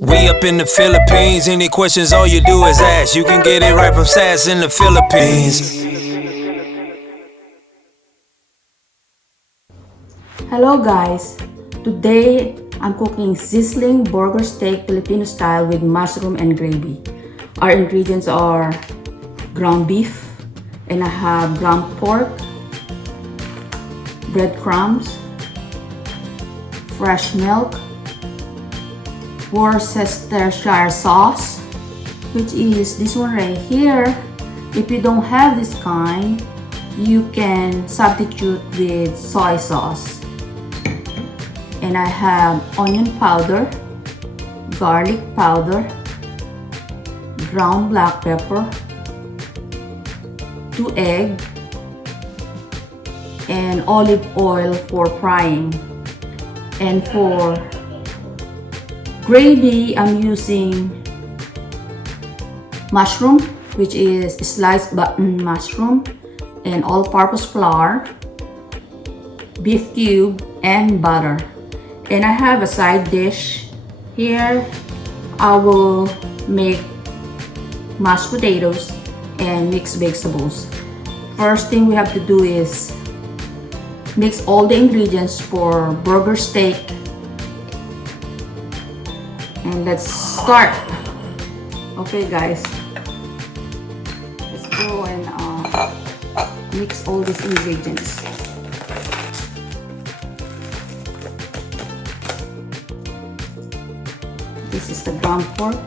We up in the Philippines, any questions all you do is ask. You can get it right from Sass in the Philippines. Hello guys, today I'm cooking sizzling burger steak Filipino style with mushroom and gravy. Our ingredients are ground beef, and I have ground pork, breadcrumbs, fresh milk, Worcestershire sauce, which is this one right here. If you don't have this kind, you can substitute with soy sauce. And I have onion powder, garlic powder, ground black pepper, 2 eggs, and olive oil for frying. And for gravy, I'm using mushroom, which is sliced button mushroom, and all-purpose flour, beef cube, and butter. And I have a side dish here. I will make mashed potatoes and mixed vegetables. First thing we have to do is mix all the ingredients for burger steak. And let's start. Okay guys, let's go and mix all these ingredients. This is the ground pork,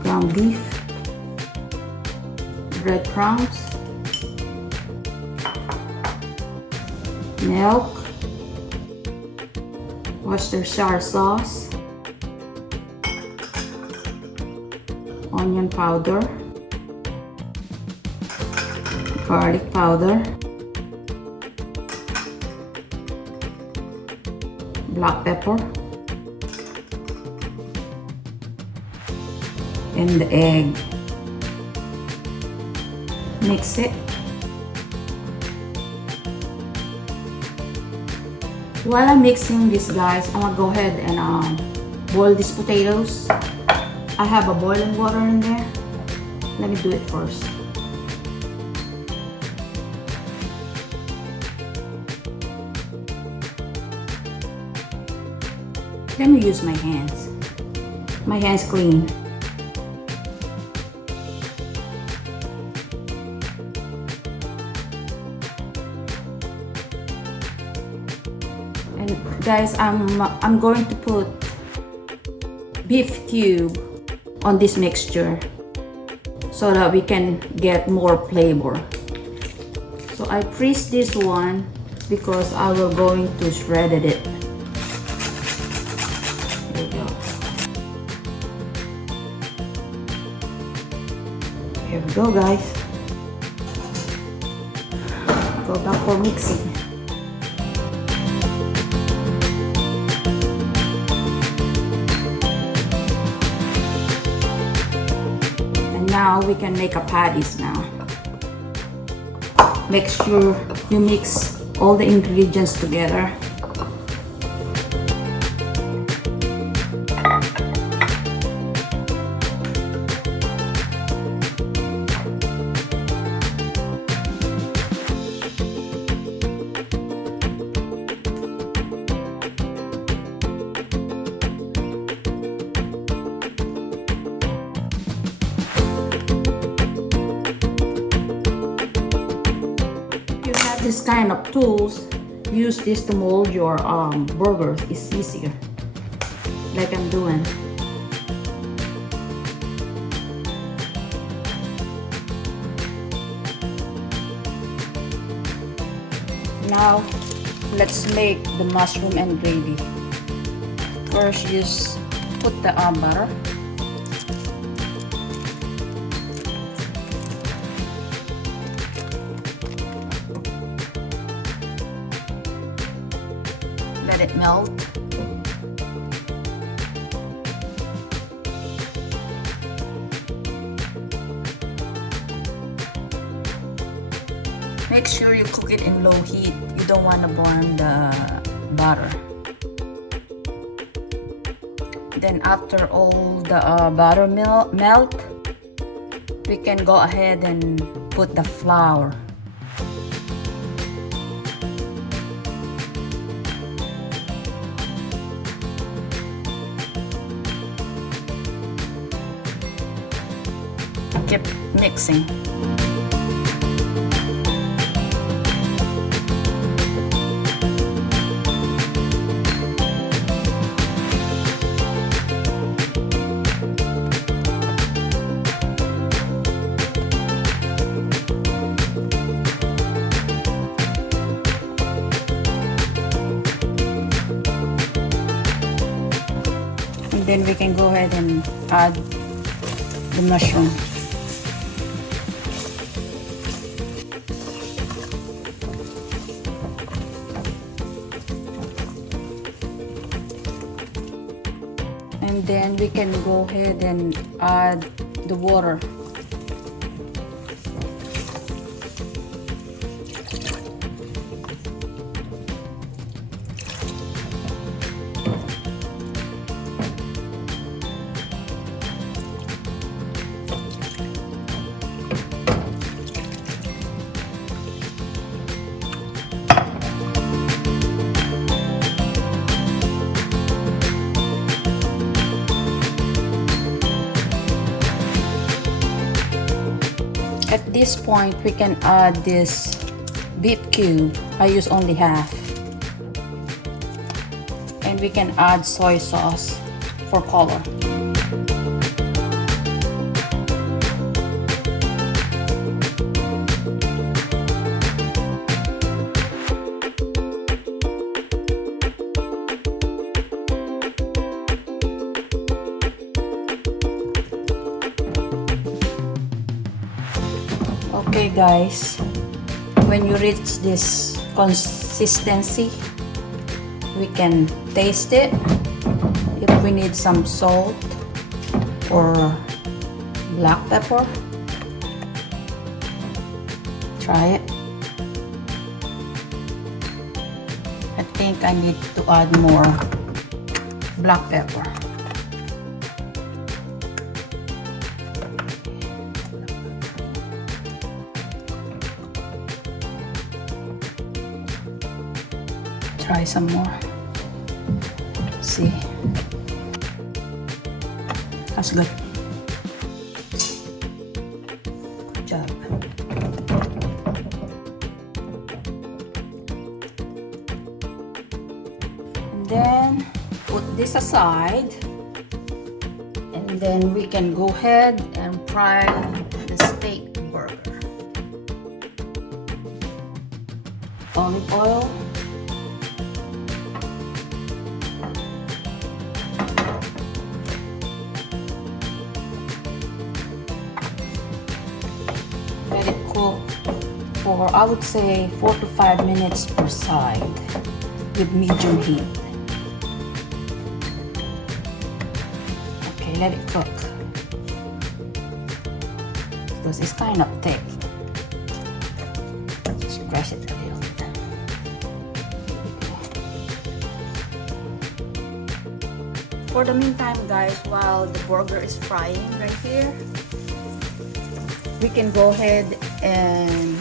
ground beef, breadcrumbs, milk, Worcestershire sauce, onion powder, garlic powder, black pepper, and the egg. Mix it. While I'm mixing this, guys, I'm gonna go ahead and boil these potatoes. I have a boiling water in there. Let me do it first. Let me use my hands. My hands clean. And guys, I'm going to put beef cube on this mixture so that we can get more flavor. So I freeze this one because I will going to shred it. There we go. Here we go, guys. Go back for mixing. Now we can make a patties now. Make sure you mix all the ingredients together. This kind of tools, use this to mold your burgers. It's easier, like I'm doing. Now let's make the mushroom and gravy. First, put the butter. Let it melt. Make sure you cook it in low heat. You don't want to burn the butter. Then after all the butter melt, we can go ahead and put the flour. Keep mixing. And then we can go ahead and add the mushroom. And then we can go ahead and add the water. At this point, we can add this beef cube. I use only half. And we can add soy sauce for color. Okay guys, when you reach this consistency, we can taste it if we need some salt or black pepper. Try it. I think I need to add more black pepper. Try some more. See, that's good. Good job. And then put this aside, and then we can go ahead and fry the steak burger. Olive oil. Let it cook for, I would say, 4 to 5 minutes per side with medium heat. Okay, let it cook because it's kind of thick. Just press it a little bit. For the meantime, guys, while the burger is frying right here, we can go ahead and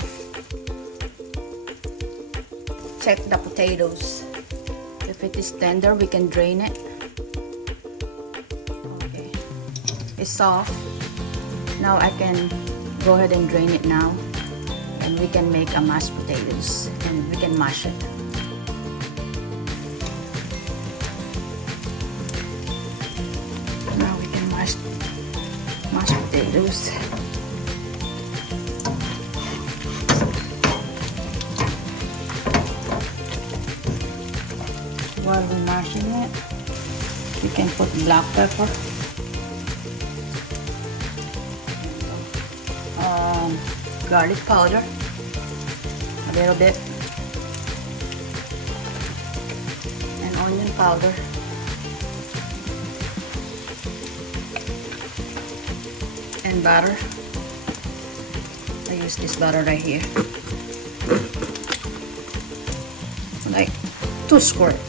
check the potatoes. If it is tender, we can drain it. Okay, it's soft. Now I can go ahead and drain it now, and we can make a mashed potatoes, and we can mash it. Now we can mash potatoes. While we're mashing it, we can put black pepper, garlic powder, a little bit, and onion powder, and butter. I use this butter right here, like 2 squirts.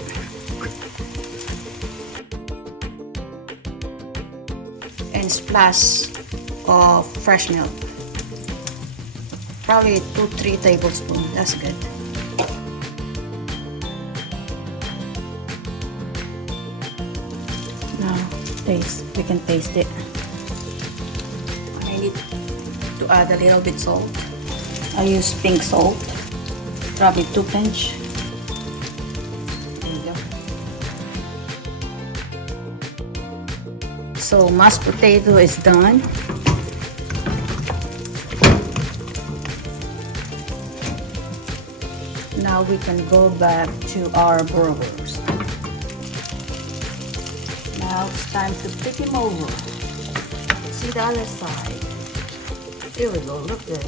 and splash of fresh milk. Probably 2-3 tablespoons. That's good. Now taste. We can taste it. I need to add a little bit salt. I use pink salt. Probably 2 pinch. There we go. So mashed potato is done. Now we can go back to our burgers. Now it's time to flip him over. See the other side. Here we go, look good.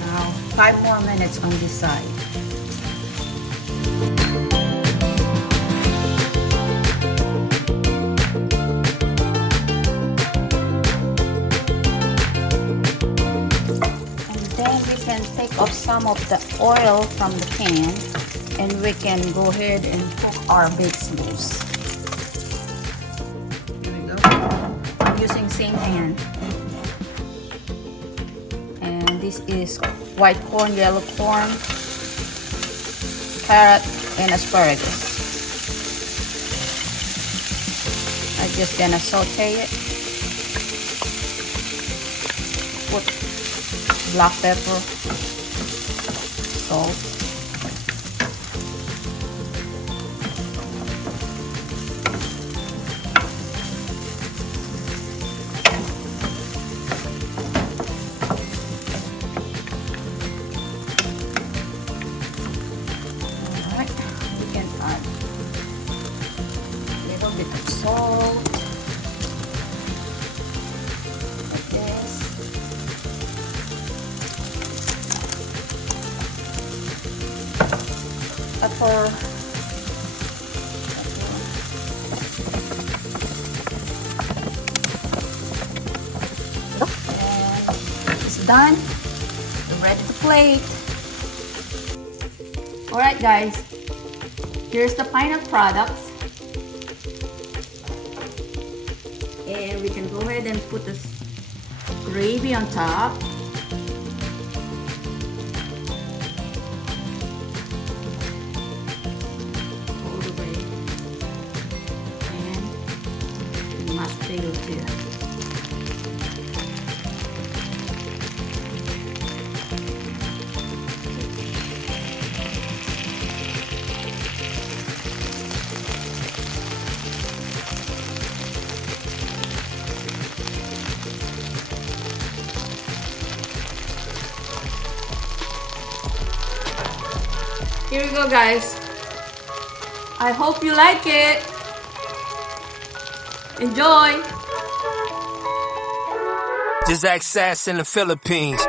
Now 5 more minutes on this side. Take off some of the oil from the pan and we can go ahead and cook our baked smooths. Here we go. I'm using same pan. And this is white corn, yellow corn, carrot, and asparagus. I'm just gonna saute it. Put black pepper, salt, alright, we can add a little bit of salt, like this. Pepper, and it's done. We're ready to plate. Alright guys, here's the final products. And we can go ahead and put this gravy on top. Mashed potato too. Here we go guys. I hope you like it. Enjoy! Just act sass in the Philippines.